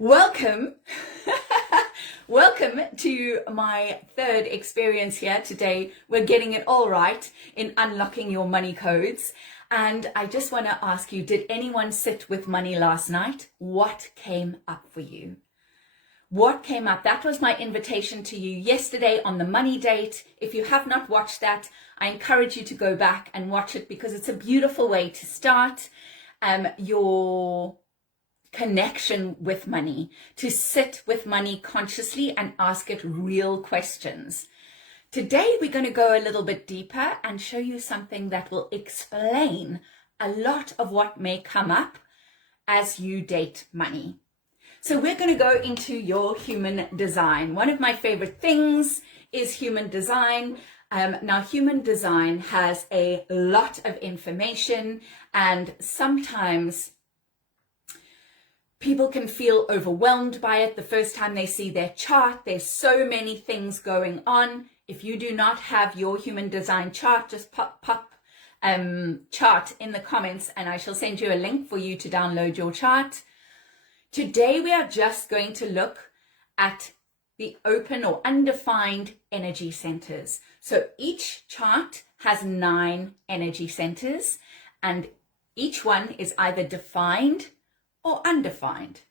Welcome. Welcome to my third experience here today. We're getting it all right in unlocking your money codes. And I just want to ask you, did anyone sit with money last night? What came up for you? What came up? That was my invitation to you yesterday on the money date. If you have not watched that, I encourage you to go back and watch it because it's a beautiful way to start your connection with money, to sit with money consciously and ask it real questions. Today, we're going to go a little bit deeper and show you something that will explain a lot of what may come up as you date money. So we're going to go into your human design. One of my favorite things is human design. Now, human design has a lot of information, and sometimes people can feel overwhelmed by it the first time they see their chart. There's so many things going on. If you do not have your human design chart, just pop chart in the comments and I shall send you a link for you to download your chart. Today, we are just going to look at the open or undefined energy centers. So each chart has 9 energy centers and each one is either defined or undefined.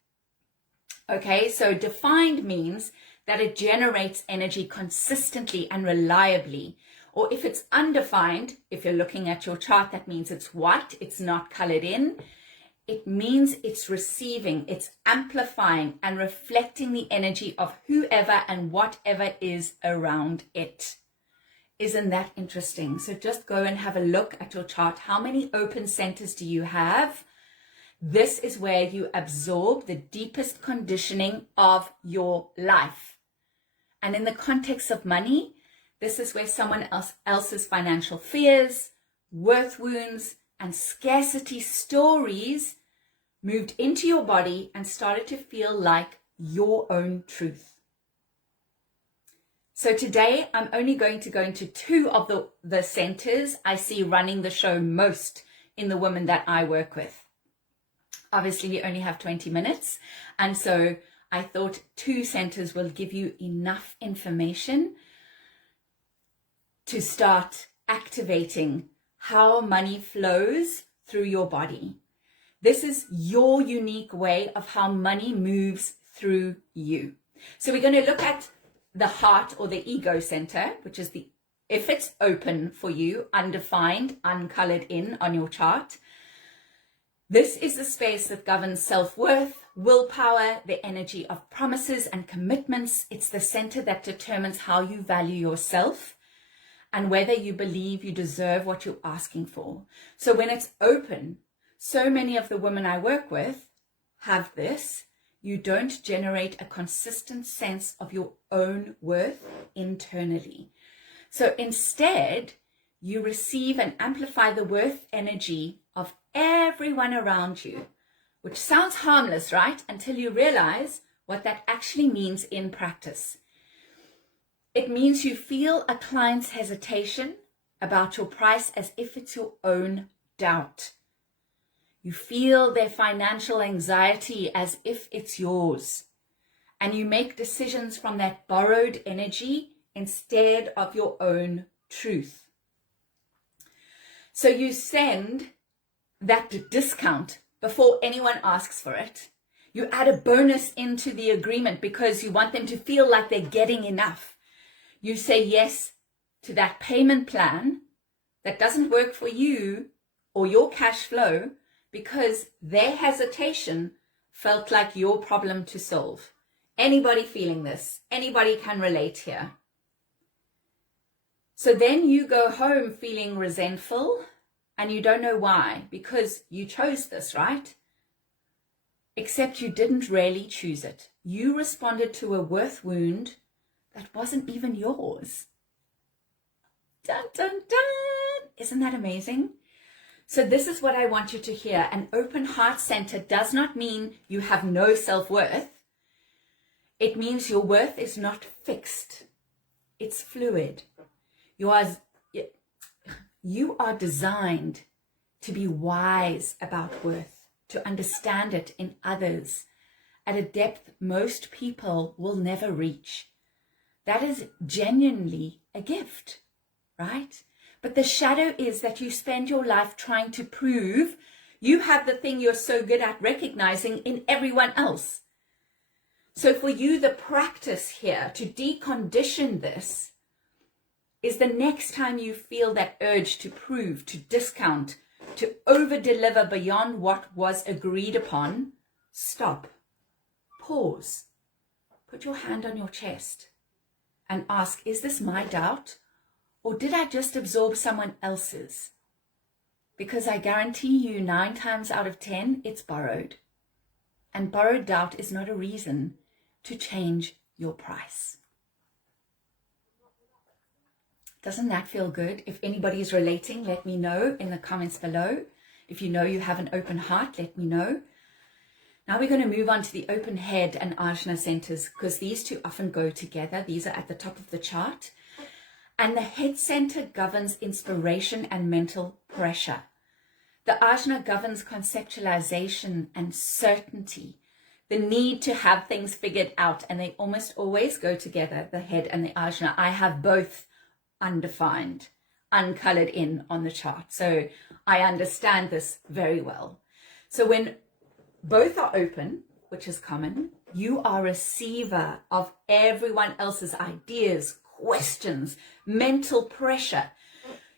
Okay, so defined means that it generates energy consistently and reliably. Or if it's undefined, if you're looking at your chart, that means it's white, it's not colored in. It means it's receiving, it's amplifying and reflecting the energy of whoever and whatever is around it. Isn't that interesting? So just go and have a look at your chart. How many open centers do you have? This is where you absorb the deepest conditioning of your life. And in the context of money, this is where someone else's financial fears, worth wounds, and scarcity stories moved into your body and started to feel like your own truth. So today, I'm only going to go into 2 of the centers I see running the show most in the women that I work with. Obviously, we only have 20 minutes. And so I thought 2 centers will give you enough information to start activating how money flows through your body. This is your unique way of how money moves through you. So we're going to look at the heart or the ego center, which is if it's open for you, undefined, uncolored in on your chart. This is the space that governs self-worth, willpower, the energy of promises and commitments. It's the center that determines how you value yourself and whether you believe you deserve what you're asking for. So when it's open, so many of the women I work with have this. You don't generate a consistent sense of your own worth internally. So instead, you receive and amplify the worth energy of everyone around you, which sounds harmless, right? Until you realize what that actually means in practice. It means you feel a client's hesitation about your price as if it's your own doubt. You feel their financial anxiety as if it's yours. And you make decisions from that borrowed energy instead of your own truth. So you send that discount before anyone asks for it. You add a bonus into the agreement because you want them to feel like they're getting enough. You say yes to that payment plan that doesn't work for you or your cash flow because their hesitation felt like your problem to solve. Anybody feeling this? Anybody can relate here. So then you go home feeling resentful and you don't know why, because you chose this, right? Except you didn't really choose it. You responded to a worth wound that wasn't even yours. Dun, dun, dun. Isn't that amazing? So this is what I want you to hear. An open heart center does not mean you have no self-worth. It means your worth is not fixed. It's fluid. You are designed to be wise about worth, to understand it in others, at a depth most people will never reach. That is genuinely a gift, right? But the shadow is that you spend your life trying to prove you have the thing you're so good at recognizing in everyone else. So for you, the practice here to decondition this is the next time you feel that urge to prove, to discount, to over-deliver beyond what was agreed upon, stop, pause, put your hand on your chest and ask, is this my doubt? Or did I just absorb someone else's? Because I guarantee you 9 times out of 10, it's borrowed. And borrowed doubt is not a reason to change your price. Doesn't that feel good? If anybody is relating, let me know in the comments below. If you know you have an open heart, let me know. Now we're going to move on to the open head and ajna centers, because these two often go together. These are at the top of the chart. And the head center governs inspiration and mental pressure. The ajna governs conceptualization and certainty, the need to have things figured out, and they almost always go together, the head and the ajna. I have both undefined, uncolored in on the chart, so I understand this very well. So when both are open, which is common, you are a receiver of everyone else's ideas, questions, mental pressure.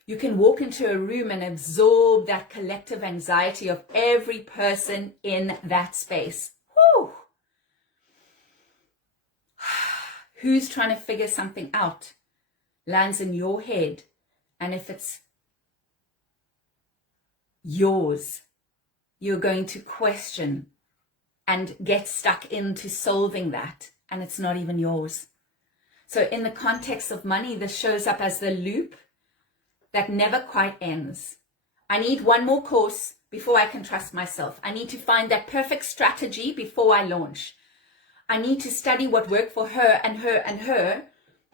You can walk into a room and absorb that collective anxiety of every person in that space. Whew. Who's trying to figure something out lands in your head, and if it's yours, you're going to question and get stuck into solving that, and it's not even yours. So in the context of money, this shows up as the loop that never quite ends. I need one more course before I can trust myself. I need to find that perfect strategy before I launch. I need to study what worked for her and her and her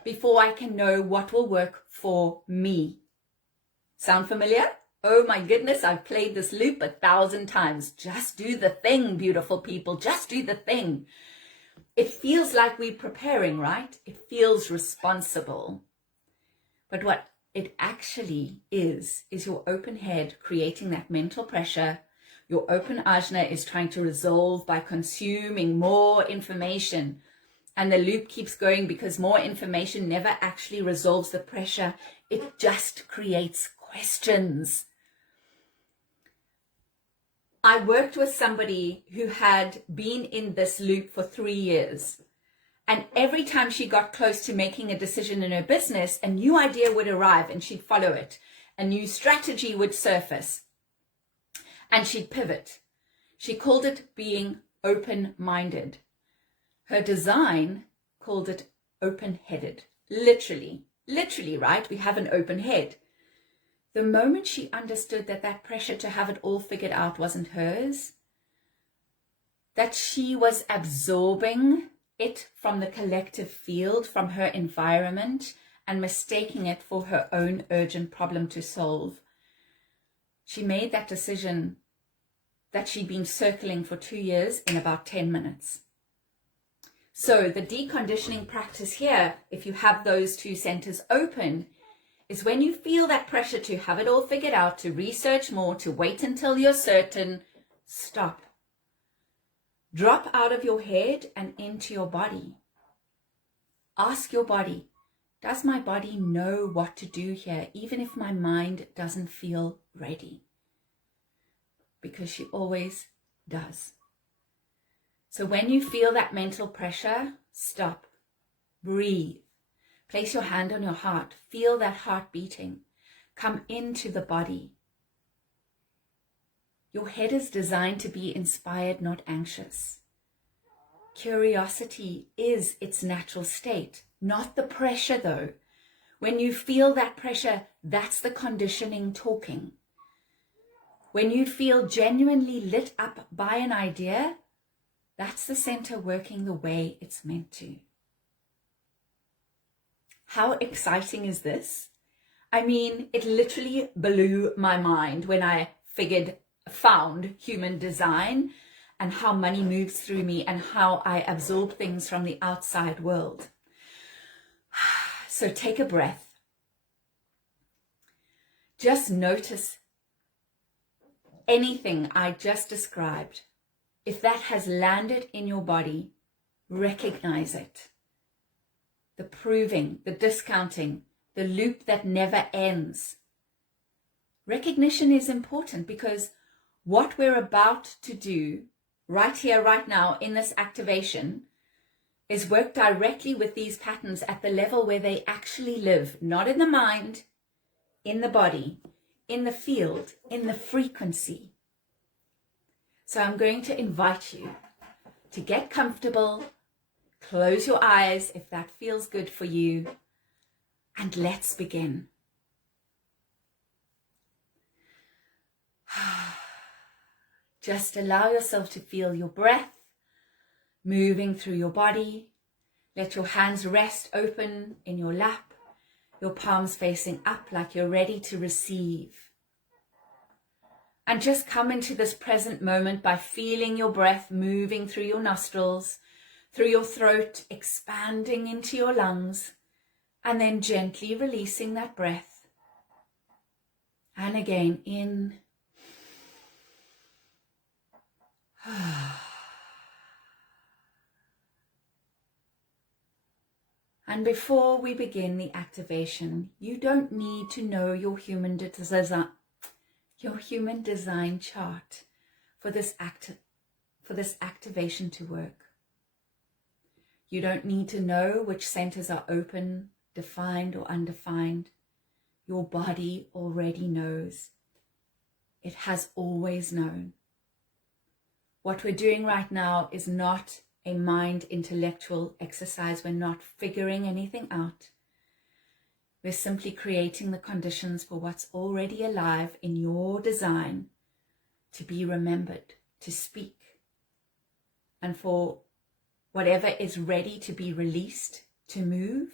before I can know what will work for me. Sound familiar? Oh my goodness, I've played this loop 1,000 times. Just do the thing, beautiful people. Just do the thing. It feels like we're preparing, right? It feels responsible. But what it actually is your open head creating that mental pressure. Your open ajna is trying to resolve by consuming more information. And the loop keeps going because more information never actually resolves the pressure. It just creates questions. I worked with somebody who had been in this loop for 3 years. And every time she got close to making a decision in her business, a new idea would arrive and she'd follow it. A new strategy would surface and she'd pivot. She called it being open-minded. Her design called it open-headed. Literally, right? We have an open head. The moment she understood that that pressure to have it all figured out wasn't hers, that she was absorbing it from the collective field, from her environment, and mistaking it for her own urgent problem to solve, she made that decision that she'd been circling for 2 years in about 10 minutes. So the deconditioning practice here, if you have those two centers open, is when you feel that pressure to have it all figured out, to research more, to wait until you're certain, stop. Drop out of your head and into your body. Ask your body, does my body know what to do here, even if my mind doesn't feel ready? Because she always does. So when you feel that mental pressure, stop, breathe, place your hand on your heart, feel that heart beating, come into the body. Your head is designed to be inspired, not anxious. Curiosity is its natural state, not the pressure though. When you feel that pressure, that's the conditioning talking. When you feel genuinely lit up by an idea, that's the center working the way it's meant to. How exciting is this? I mean, it literally blew my mind when I found human design and how money moves through me and how I absorb things from the outside world. So take a breath. Just notice anything I just described. If that has landed in your body, recognize it. The proving, the discounting, the loop that never ends. Recognition is important because what we're about to do right here, right now, in this activation is work directly with these patterns at the level where they actually live, not in the mind, in the body, in the field, in the frequency. So I'm going to invite you to get comfortable, close your eyes if that feels good for you, and let's begin. Just allow yourself to feel your breath moving through your body. Let your hands rest open in your lap, your palms facing up like you're ready to receive. And just come into this present moment by feeling your breath moving through your nostrils, through your throat, expanding into your lungs, and then gently releasing that breath. And again, in. And before we begin the activation, you don't need to know your human design chart for this activation to work. You don't need to know which centers are open, defined or undefined. Your body already knows. It has always known. What we're doing right now is not a mind intellectual exercise. We're not figuring anything out. We're simply creating the conditions for what's already alive in your design to be remembered, to speak, and for whatever is ready to be released, to move,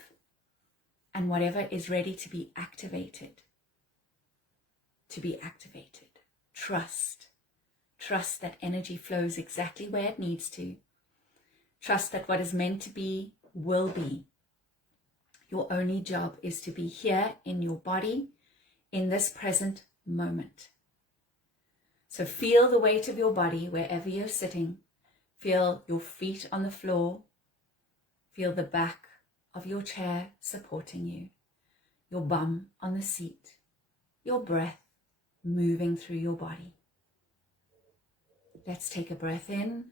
and whatever is ready to be activated, to be activated. Trust. Trust that energy flows exactly where it needs to. Trust that what is meant to be will be. Your only job is to be here in your body, in this present moment. So feel the weight of your body wherever you're sitting. Feel your feet on the floor. Feel the back of your chair supporting you. Your bum on the seat. Your breath moving through your body. Let's take a breath in.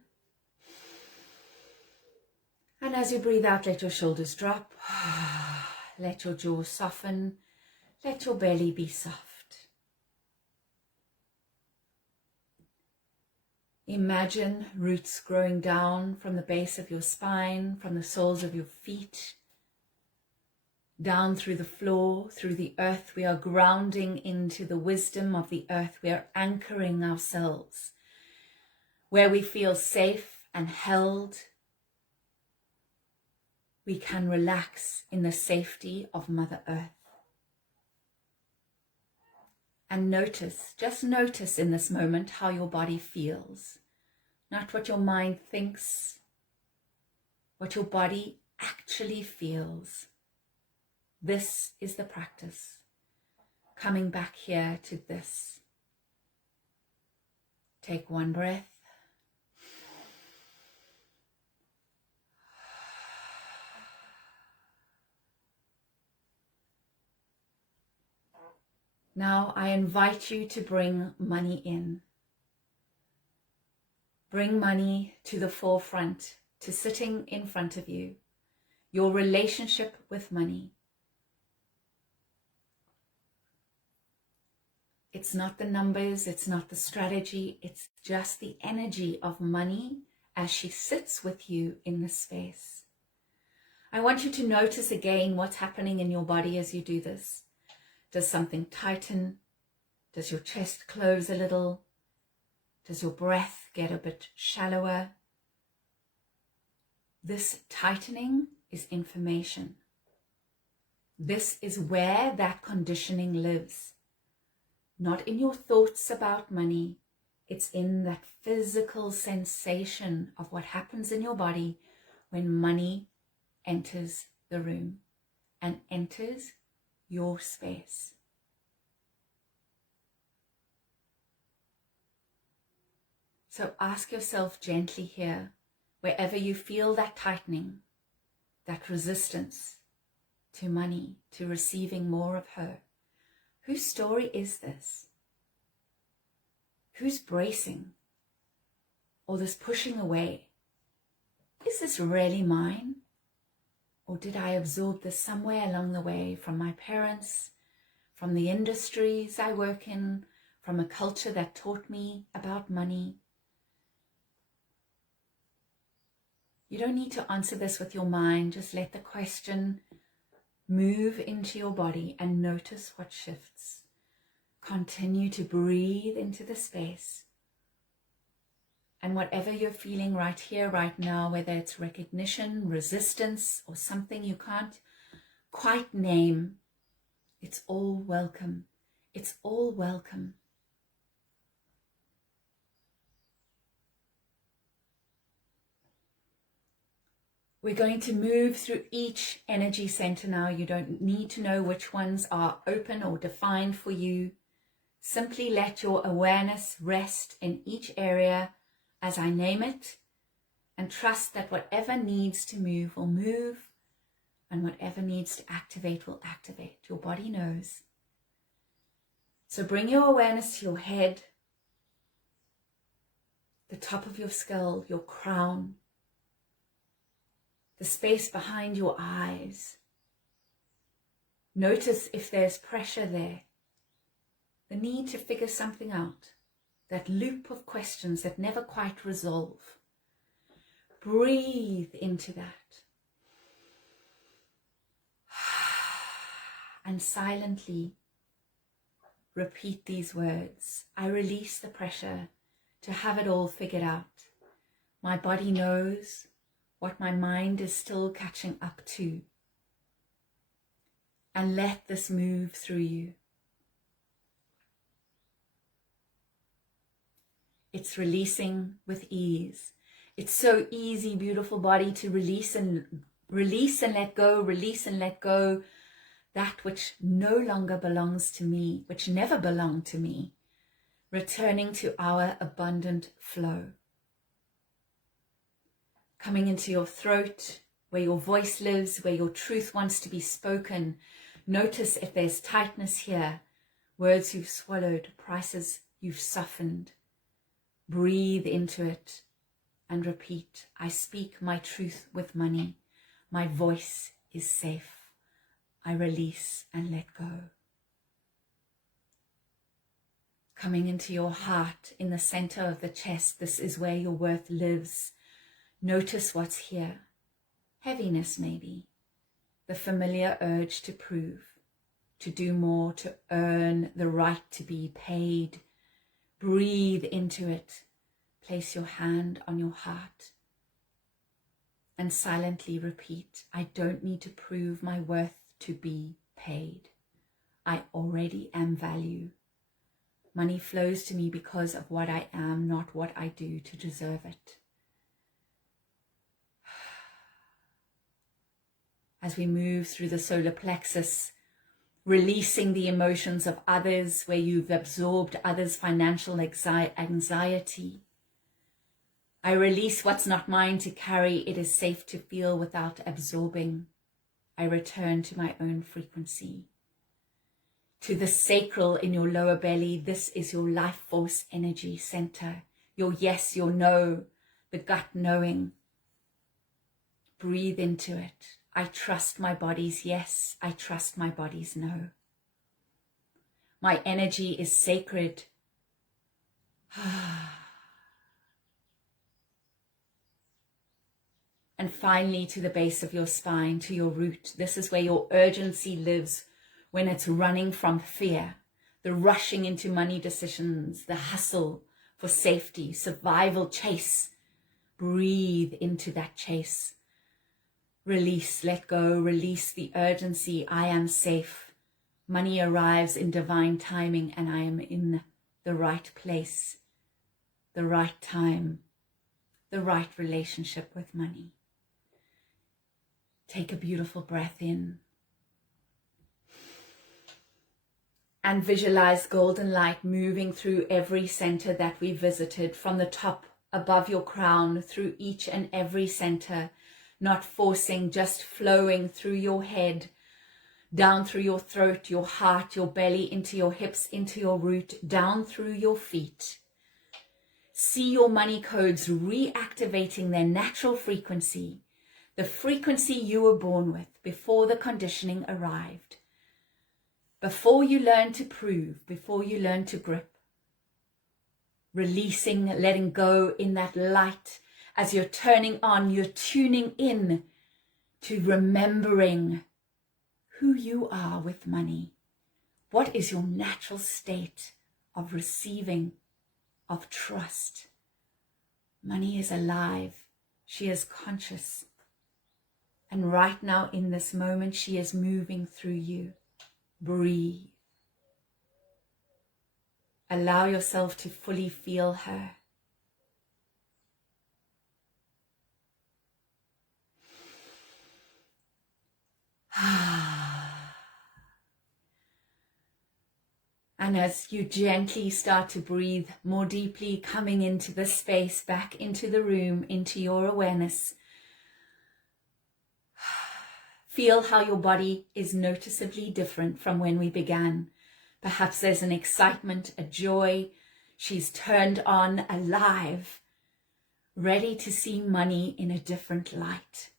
And as you breathe out, let your shoulders drop. Let your jaw soften. Let your belly be soft. Imagine roots growing down from the base of your spine, from the soles of your feet, down through the floor, through the earth. We are grounding into the wisdom of the earth. We are anchoring ourselves where we feel safe and held. We can relax in the safety of Mother Earth. And notice, just notice in this moment how your body feels. Not what your mind thinks, what your body actually feels. This is the practice. Coming back here to this. Take one breath. Now I invite you to bring money in. Bring money to the forefront, to sitting in front of you. Your relationship with money. It's not the numbers, it's not the strategy, it's just the energy of money as she sits with you in this space. I want you to notice again what's happening in your body as you do this. Does something tighten? Does your chest close a little? Does your breath get a bit shallower? This tightening is information. This is where that conditioning lives. Not in your thoughts about money. It's in that physical sensation of what happens in your body when money enters the room and enters your space. So ask yourself gently here, wherever you feel that tightening, that resistance to money, to receiving more of her, whose story is this? Who's bracing? Or this pushing away? Is this really mine? Or did I absorb this somewhere along the way from my parents, from the industries I work in, from a culture that taught me about money? You don't need to answer this with your mind. Just let the question move into your body and notice what shifts. Continue to breathe into the space. And whatever you're feeling right here, right now, whether it's recognition, resistance, or something you can't quite name, it's all welcome. It's all welcome. We're going to move through each energy center now. You don't need to know which ones are open or defined for you. Simply let your awareness rest in each area as I name it, and trust that whatever needs to move will move, and whatever needs to activate will activate. Your body knows. So bring your awareness to your head, the top of your skull, your crown, the space behind your eyes. Notice if there's pressure there, the need to figure something out, that loop of questions that never quite resolve. Breathe into that. And silently repeat these words. I release the pressure to have it all figured out. My body knows what my mind is still catching up to. And let this move through you. It's releasing with ease. It's so easy, beautiful body, to release and let go, release and let go. That which no longer belongs to me, which never belonged to me. Returning to our abundant flow. Coming into your throat, where your voice lives, where your truth wants to be spoken. Notice if there's tightness here, words you've swallowed, prices you've softened. Breathe into it and repeat. I speak my truth with money. My voice is safe. I release and let go. Coming into your heart, in the center of the chest, this is where your worth lives. Notice what's here. Heaviness maybe. The familiar urge to prove, to do more, to earn the right to be paid. Breathe into it. Place your hand on your heart. And silently repeat, I don't need to prove my worth to be paid. I already am value. Money flows to me because of what I am, not what I do to deserve it. As we move through the solar plexus, releasing the emotions of others, where you've absorbed others' financial anxiety. I release what's not mine to carry. It is safe to feel without absorbing. I return to my own frequency. To the sacral in your lower belly, this is your life force energy center. Your yes, your no, the gut knowing. Breathe into it. I trust my body's yes. I trust my body's no. My energy is sacred. And finally, to the base of your spine, to your root. This is where your urgency lives when it's running from fear, the rushing into money decisions, the hustle for safety, survival chase. Breathe into that chase. Release, let go, release the urgency. I am safe. Money arrives in divine timing and I am in the right place. the right time, the right relationship with money. Take a beautiful breath in. And visualize golden light moving through every center that we visited, from the top above your crown through each and every center, not forcing, just flowing through your head, down through your throat, your heart, your belly, into your hips, into your root, down through your feet. See your money codes reactivating their natural frequency, the frequency you were born with before the conditioning arrived. Before you learn to prove, before you learn to grip, releasing, letting go in that light. As you're turning on, you're tuning in to remembering who you are with money. What is your natural state of receiving, of trust? Money is alive. She is conscious. And right now, in this moment, she is moving through you. Breathe. Allow yourself to fully feel her. And as you gently start to breathe more deeply, coming into the space, back into the room, into your awareness, feel how your body is noticeably different from when we began. Perhaps there's an excitement, a joy. She's turned on, alive, ready to see money in a different light.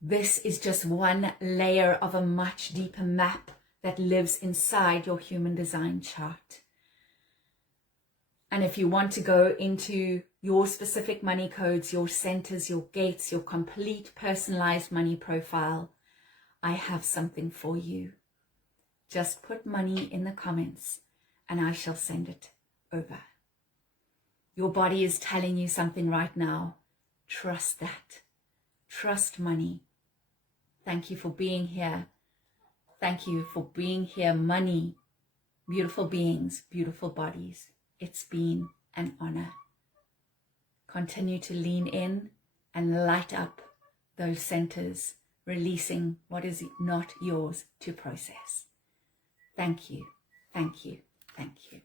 This is just one layer of a much deeper map that lives inside your human design chart. And if you want to go into your specific money codes, your centers, your gates, your complete personalized money profile, I have something for you. Just put money in the comments and I shall send it over. Your body is telling you something right now. Trust that. Trust money. Thank you for being here. Thank you for being here, money. Beautiful beings, beautiful bodies. It's been an honor. Continue to lean in and light up those centers, releasing what is not yours to process. Thank you, thank you, thank you.